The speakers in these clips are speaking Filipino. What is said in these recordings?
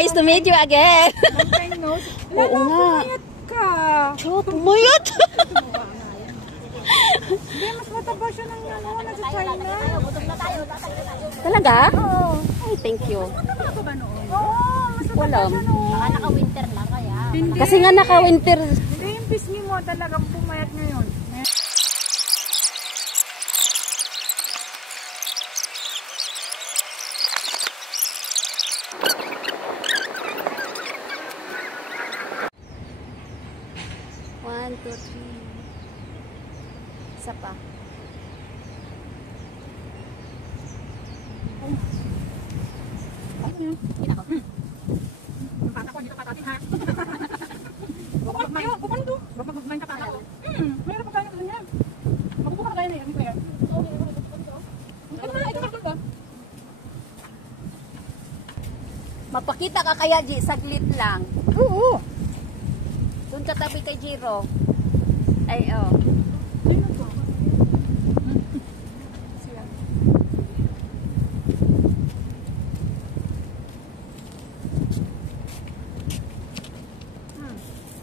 Nice to meet you again. Oo nga. Pumayat ka. Chot, pumayat. Hindi, mas mataba siya ng nasa China. Talaga? Oo. Ay, thank you. Mataba ka ba noon? Oo, mas mataba Wala. siya noon. Baka naka-winter lang kaya. Hindi. Kasi nga naka-winter. Hindi, yung pisngi mo talagang pumayat ngayon. One, two, three. Isa pa. Mapakita ka kaya, G, saglit lang. Oo. Doon ka tabi kay Jiro. Ay, oh. Sino to? Sila.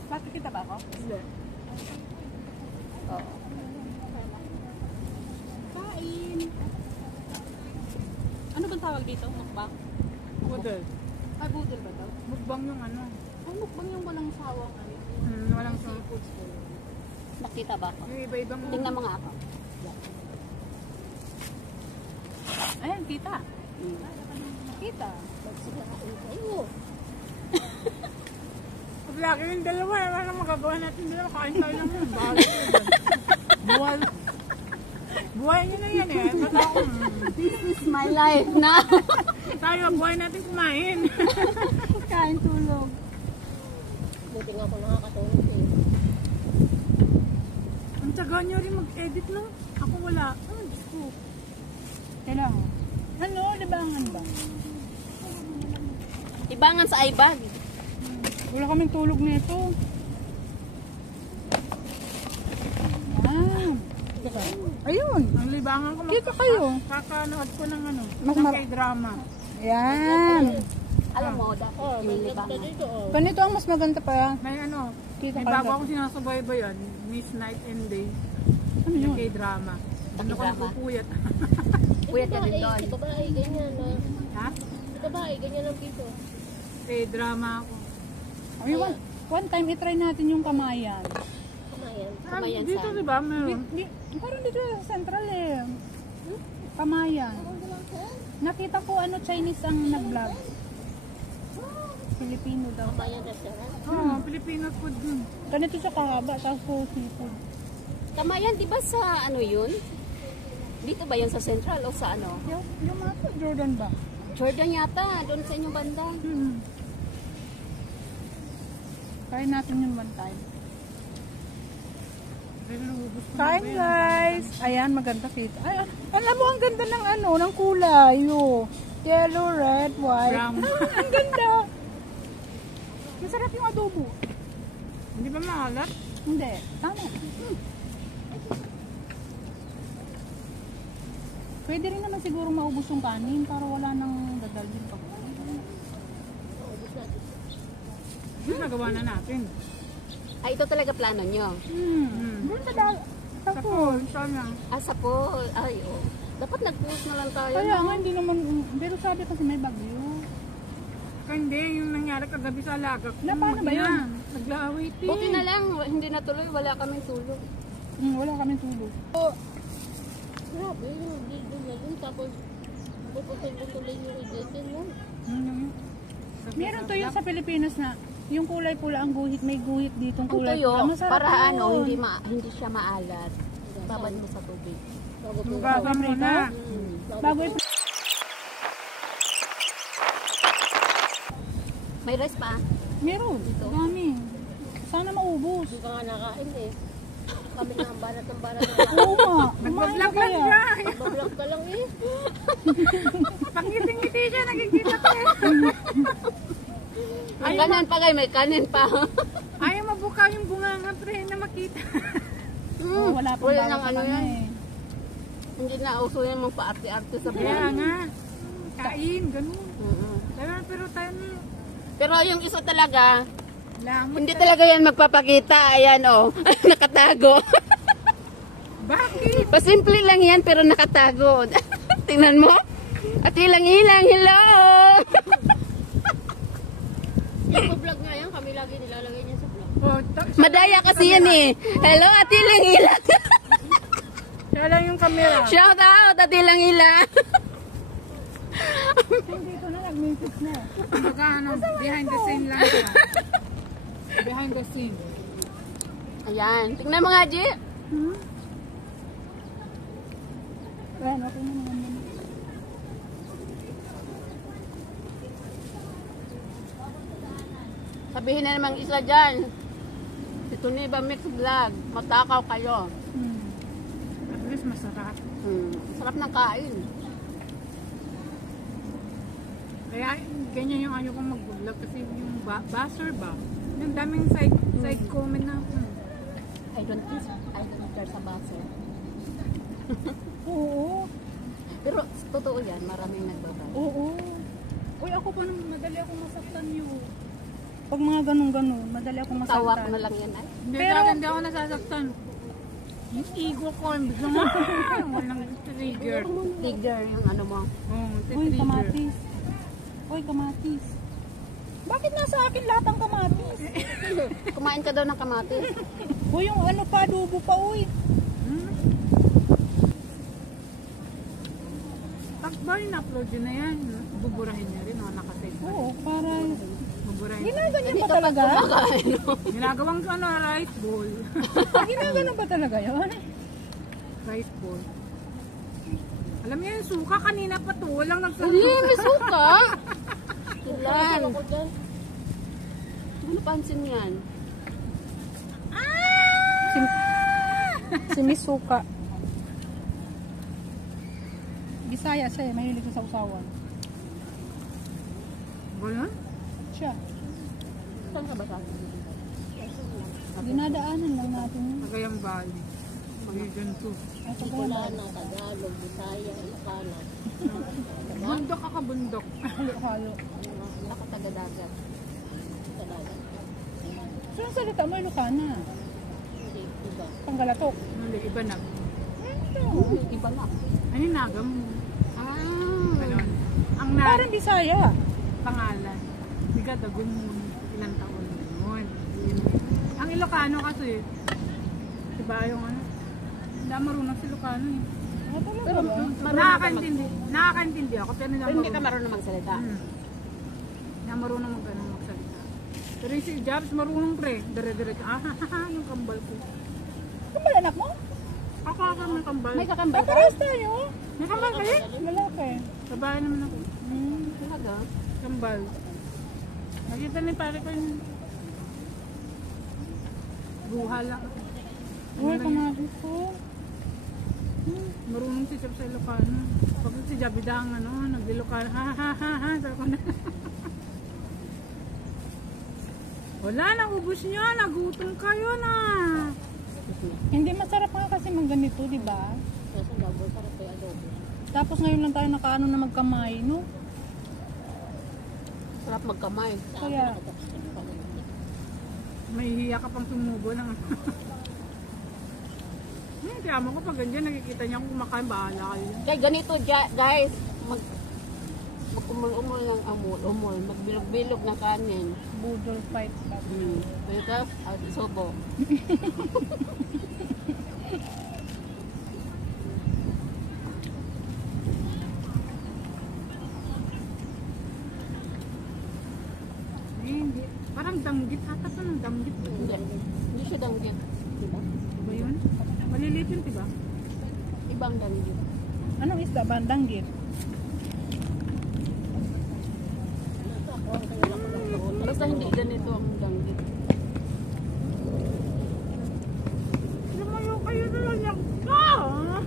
Bakit kita ba ako? Hindi. Oh. Kain. Ano bang tawag dito? Mukbang? Budol. Ay, budol ba daw? Mukbang yung ano. Ay, mukbang yung walang sawang ano. Walang seafoods. Nakita ba ako? Yung iba-ibang Tingnan mo nga ako. Ayan, kita. Kita. Ayun. Pag laki yung dalawa, wala nang magagawa natin dalawa. Kain tayo lang yun. Buhay. Buhay nyo na yan eh. Ba't ako? This is my life na. Tayo, buhay natin kumain. Kain tulog. Buti nga ako nakakatulog eh. Ang taga nyo rin mag-edit, no? Ako wala. Oh, Diyos ko. Kailangan. Ano? Libangan ba? Ibangan sa ibag. Wala kaming tulog nito. Yan. Ayun. Ang libangan ko. Kita kayo. Kakanood ko ng ano. Mas drama. Yan. Alam mo, dapat yung libangan. Ganito ang mas maganda pa yan. May ano. May bago akong sinasubaybayan, Miss Night and Day. Ano yun? K-drama. Ano ko K-drama? napupuyat? Puyat ka din doon. Si babae, ganyan na. Ha? Si babae, ganyan ang piso. K-drama ako. Ay, one time itry natin yung kamayan. Kamayan. Kamayan Dito saan? diba meron? Parang dito sa central eh. Kamayan. Nakita ko ano Chinese ang nag-vlog. Filipino daw. Kamayan restaurant. Oo, Filipino food dun. Ganito siya kahaba, tapos po seafood. Kamayan, di ba sa ano yun? Dito ba yun sa Central o sa ano? Yung mga to, Jordan ba? Jordan yata, doon sa inyong banda. Kain natin yung one time. Pero naubos ko Kain na ba yan? guys! Ayan, maganda kita. Ay, alam mo, ang ganda ng ano, ng kulay. Oh. Yellow, red, white. Brown. Ang ganda! Masarap yung adobo. Hindi ba maalat? Hindi. Tama. Pwede rin naman siguro maubos yung kanin para wala nang dadalhin pa. Nagawa na natin. Ay, ito talaga plano nyo. Doon sa Tapos, sana. Ah, sa pool. Ay, oh. Dapat nag-post na lang tayo. Kaya no? nga, hindi naman, pero sabi kasi may bagyo. Hindi, yung nangyari kagabi sa alaga ko. Na, paano ba yun? Naglaaway din. Buti na lang, hindi natuloy. Wala kaming tulog. Wala kaming tulog. Grabe, yung dito na yun. Tapos, buputol-butuloy yung rejection mo. Meron to yun sa Pilipinas na yung kulay pula ang guhit, may guhit ditong Ang kulay tuyo, pula. Masarap para yun. ano, hindi siya maalat. Babad mo sa tubig. Baga mo na. Bago May rice pa? meron. Dami. Sana maubos. Hindi ka nga nakain eh. Kami na ang barat ng barat. Oo nga. Kumain na Nagbablog lang kaya. siya. Nagbablog ka lang eh. Pangiting-ngiti siya, nagkikita ko. Ang kanan pa kayo, may kanin pa. Ayaw mabuka yung bunganga pre na makita. Oh, wala pang Wala bago nang pa ano lang yan. eh. Hindi na uso yung mga paarte-arte sa Kaya buhay. nga. Kain, ganun. Mm-mm. Pero tayo na, Pero yung isa talaga, Lamot. hindi talaga yan magpapakita. Ayan o, nakatago. Bakit? Pasimple lang yan pero nakatago. Tingnan mo. At ilang-ilang, hello! Yung vlog nga yan, kami lagi nilalagay niya sa vlog. Oh, Madaya kasi yan eh. Hello, at ilang-ilang. siya lang yung camera. Shout out, at ilang-ilang. Dito na nag-message na. Kumbaga ano, behind the scene lang siya. Behind the scene. Ayan, tingnan mo nga, G. Ayan, okay na naman. Sabihin na namang isa dyan. Si Tuniba Mix Vlog. Matakaw kayo. At least masarap. Sarap ng kain. Kaya ganyan yung ayaw kong mag-vlog kasi yung buzzer ba? Yung daming side comment na. I don't care sa baso. Oo. Pero totoo yan, maraming nagbabasa. Oo. Uy, ako pa nung madali akong masaktan yun. Pag mga ganun-ganun, madali akong masaktan. Tawa ko na lang yan ay. Hindi, talaga hindi ako nasasaktan. Yung ego ko, biglang walang trigger. Trigger yung ano mo. Oo, Uy, trigger. kamatis. Uy, kamatis. Bakit nasa akin lahat ang kamatis? Kumain ka daw ng kamatis. Uy, yung ano pa, adobo pa, uy. Takbay na-upload yun na yan. Buburahin niya rin, nakasave. Oo, para... Buburahin. Ginaganyan Hindi ba ka pag talaga? kumakain. Ginagawang ano, rice bowl. Ginaganon ba talaga yun? Rice bowl. Alam niyo yung suka, kanina pa to. Walang Hindi, nagsasabi. may suka. Ilan? Ako dyan. Ano pansin yan? Si Miss Suka. Bisaya siya eh, mahilig sa sausawan. Ganun? Siya. Saan ka ba sa akin? Dinadaanan lang natin yun. Nagayang bali. Region 2. At saka Bicolana, Tagalog, Bisaya, Ilocana. Bundok ako, bundok. halo-halo. Nakatagadagat. Talaga. So, ang salita mo, Ilocana. Hindi, iba. Panggalatok. Hindi, iba na. Iba na. Ano yung nagam? Ah. Ganun. Ang Parang Bisaya. pangalan. Biga dagun mo. Ilang taon yun. Ang Ilocano kasi, diba yung ano? Hindi ako marunong sa Ilocano eh. Ah, talaga Pero ba? Nakakaintindi ako, pero hindi ako Pero hindi ka marunong. marunong magsalita. Hindi ako marunong magsalita. Pero yung si Jobs marunong pre. Dire-diretso. Yung kambal ko. Kambal anak mo? Ako may kambal. May kakambal ka? Paparas tayo. May kambal kayo? Lalaki. Babae naman ako. Talaga? Kambal. Nakita ni pare ko yung buhala. Uy, kamatis ko. Marunong si Chap sa Ilocano. Pag si Jabidang ano, nag-Ilocano, ha. Sabi ko na. Wala, naubos nyo. Nagutom kayo na. Hindi masarap nga kasi mag ganito, di ba? Kasi double sarap kay adobo. Tapos ngayon lang tayo nakaano na magkamay, no? Sarap magkamay. Kaya, Tapos kami pa rin. May hiya ka pang tumubo ng kaya mo ko pag ganyan, nakikita niya kung kumakain, bahala kayo. Kaya ganito guys, mag-umul-umul ng umul, magbilog-bilog ng kanin. budol fight. Pagkatapos, sobo. Hindi. Parang danggit. Ata pa ng danggit. Hindi. Hindi siya danggit. Diba? Ba yun? Maliliit yun, diba? Ibang danggit. Anong isda? Bandanggit. Basta hindi ganito ang danggit. Lumayo kayo na lang yan. Ayun.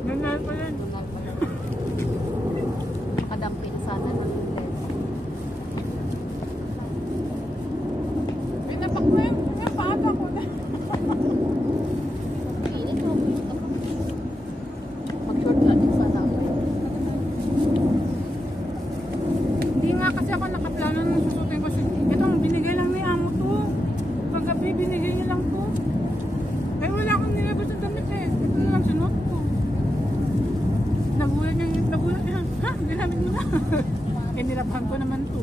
Ganyan pa yan. Makadampit sana ng Pinapak mo yung paata ko na. Init mo. mag-shortcut din sana. Hindi nga kasi ako nakaplano nung susutin kasi itong binigay lang ni amo to. Paggabi binigay niya lang to. Ay wala akong nilabas ng damit eh. Ito na lang sunod ko. Nagulat niya. Ha? Ginamit mo na. Eh nilabhan ko naman to.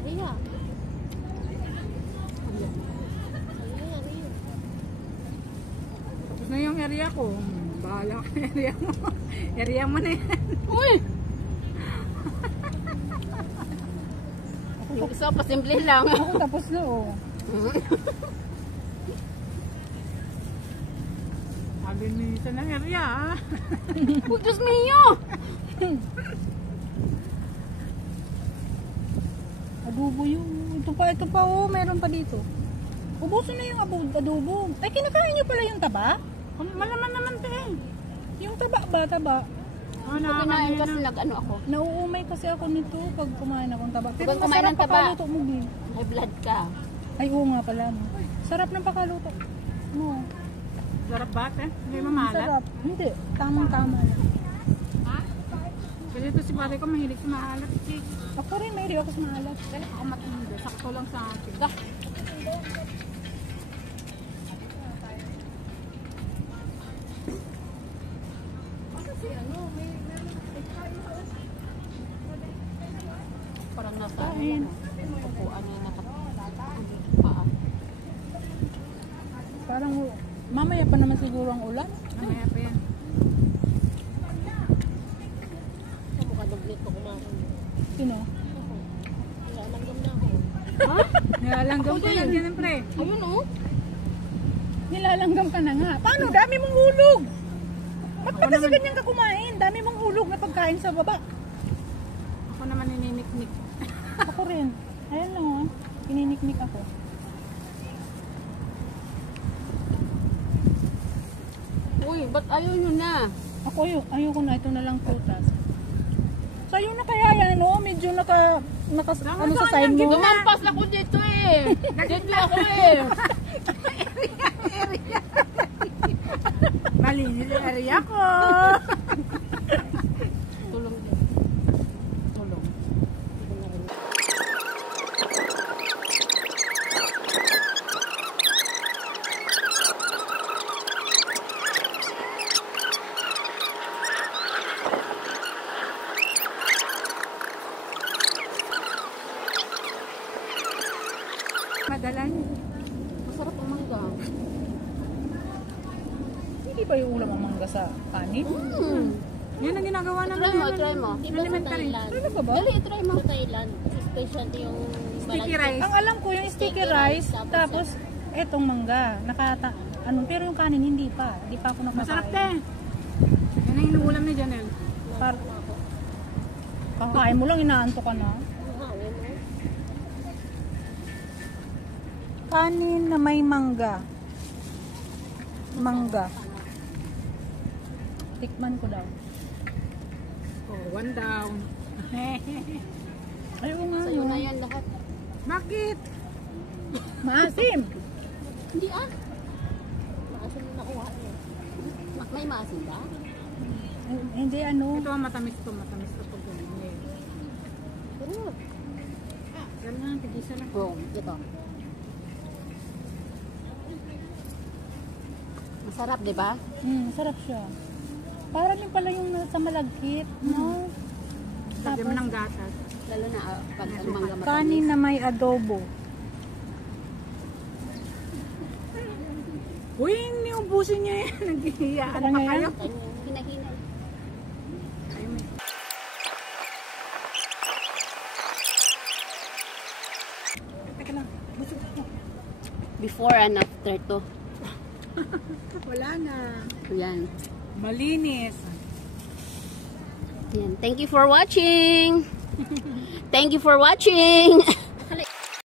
Maria. Tapos na yung area ko. Bahala ka na area mo. Area mo na yan. Uy! Yung isa pa, simple lang. Ako tapos na oh. Sabi ni isa ng area ah. Oh, Diyos mio! Adobo yun. Ito pa oh. Meron pa dito. Ubusin na yung adobo. Ay, kinakain niyo pala yung taba? Malaman naman to eh. Yung taba ba? Taba? Oh, Kinain kasi nag-ano ako. Nauumay kasi ako nito pag kumain akong taba. Pero Pag kumain masarap ng taba. pakaluto mo, Bin. May blood ka. Ay, oo nga pala. No. Sarap ng pakaluto. No. Sarap ba ate? Hindi mamalat? Sarap. Hindi. Tamang-tama lang. Kasi ito si pare ko mahilig sa maalat. Ako rin, may ako sa maalat. Kaya ako matindi. Sakto lang sa akin. Parang nasa upuan na nakapaa. Parang mamaya pa naman siguro ang ulan. Mamaya pa yan. Sa mukha dublit ko kumain. Sino? Nalanggam na ako. Nilalanggam ko yan, siyempre. Ayun oh. Nilalanggam ka na nga. Paano? Dami mong hulog. Ba't ba kasi ganyan ka kumain? Dami mong hulog na pagkain sa baba. Ako naman nininiknik. Ako rin. Ayan lang oh. Pininiknik ako. Uy, ba't ayaw nyo na? Ako ayoko na. Ito na lang prutas. Sa'yo na kaya yan oh. Medyo ano sa side mo. Lumampas ako dito eh. Dito ako eh. Malinis yung area ko. Tulong din. Tulong. Madalan. Masarap ang mangga. Hindi ba yung ulam ang mangga sa kanin? Yan ang ginagawa namin. Try mo. Di ba sa Elementary. Thailand? Ano ba ba? Dali, try mo. Sa Thailand, specialty yung Sticky balance. rice. Ang alam ko yung sticky rice, tapos etong mangga. Pero yung kanin hindi pa. Hindi pa ako nakakain. Masarap te. Yan ang inuulam ni Janelle. Kakain mo lang, inaanto ka na. Hangin mo. Kanin na may mangga. Mangga. Tikman ko daw. Oh, one down. Ayaw nga. Sa'yo na yan lahat. Bakit? Maasim. Hindi ah. Maasin na nakuha niya. May maasim ba? Hindi ano. Ito ang matamis to. Matamis to pag ganyan. Pero, Yan na, tigisa lang. Oo, ito. Masarap, di ba? Sarap siya. Para din pala yung sa malagkit, no? Lagyan mo ng gatas. Lalo na pag ang mangga matamis. Kanin na may adobo. Uy, niubusin niya yan. Naghihiyaan Ano pa yan? kayo. Hinahinay. Ay, may... Teka lang. Busog ako. Before and after to. Wala na. Yan. Malinis. Yan. Thank you for watching. Thank you for watching.